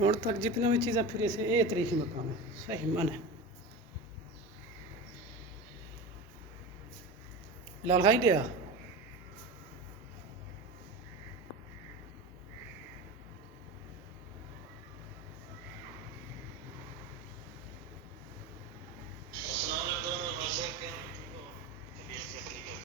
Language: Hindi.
हुण तक जितनी भी चीज़ें फिर से ये तरीके मकाम है सही मन है लाल खाई दिया।